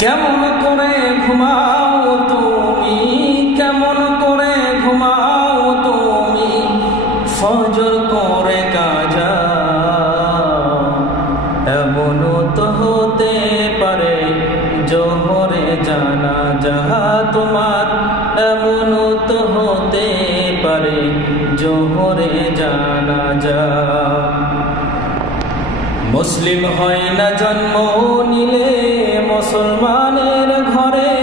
কেমন করে ঘুমাও তুমি, কেমন করে ঘুমাও তুমি, ফজর করে কাজা। এমন তো হতে পারে জোহরে জানাজা তোমার, এমন তো হতে পারে জোহরে জানাজা। মুসলিম হয় না জন্ম নিলে মুসলমানের ঘরে,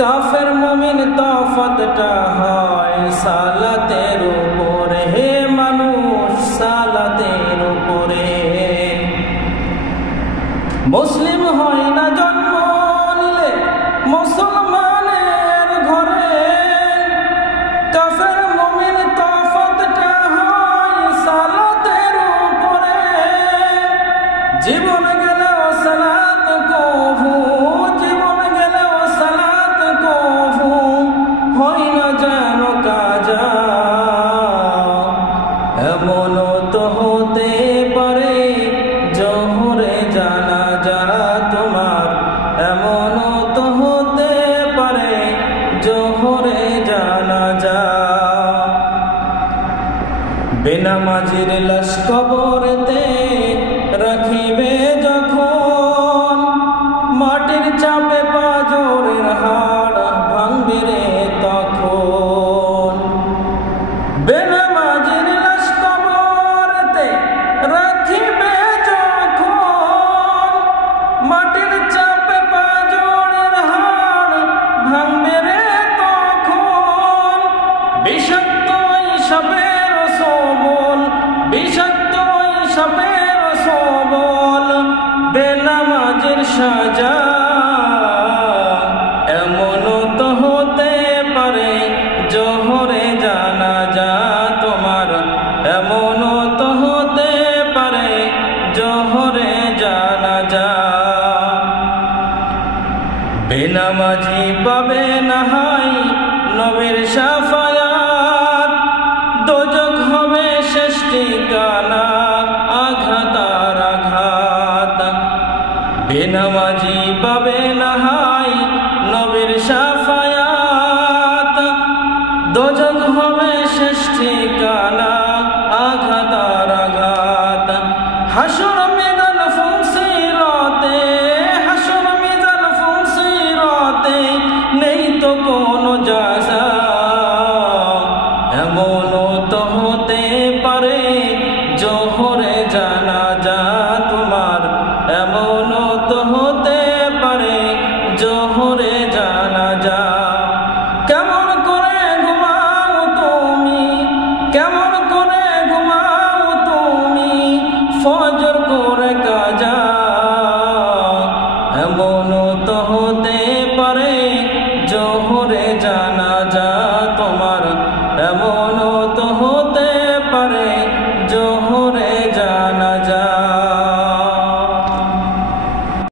কাফের মুমিন তফাতটা হয় সালাতের উপরে, হে মানুষ সালাতের উপরে। মুসলিম হয় না জন্ম নিলে মুসলমানের ঘরে, কাফের মুমিন তফাতটা হয় সালাতের উপরে। জীবন গেলেও সালাত কভু, জীবন গেলেও সালাত কভু হয় না যেন কাজা। এমন তো হতে পারে জোহরে জানাজা তোমার, এমন তো হতে পারে জোহরে জানাজা। বেনামাজির লাশ কবরেতে রাখিবে যখন, মাটির চাপে পাঁজরের হাড় ভাঙবে রে তখন। বেনামাজির লাশ কবরেতে রাখিবে যখন, মাটির চাপে পাঁজরের হাড় ভাঙবে রে তখন। বিষাক্ত সাপের সবল, বিষাক্ত সাপের সবল বেনামাজির সাজা। এমন তো হতে পারে জোহরে জানাজা তোমার, এমন তো হতে পারে জোহরে জানাজা। বেনামাজি পাবে না হয় নবীর শাফায়াত, দোজখ হবে শেষ ঠিকানা আঘাত আর আঘাত। বেনামাজি পাবে না হয় নবীর শাফায়াত, দোজখ হবে শেষ ঠিকানা আঘাত আর আঘাত। হাসর মিজান ফুলসিরাতে, হাসর মিজান ফুলসিরাতে নেই তো কোনো জাযা। এমন তো হতে পারে জোহরে জানাজা তোমার, এমন তো হতে পারে জোহরে জানাজা। কেমন করে ঘুমাও তুমি, কেমন করে ঘুমাও তুমি, ফজর করে কাজা। এমন তো হতে পারে জোহরে জানাজা তোমার, এমন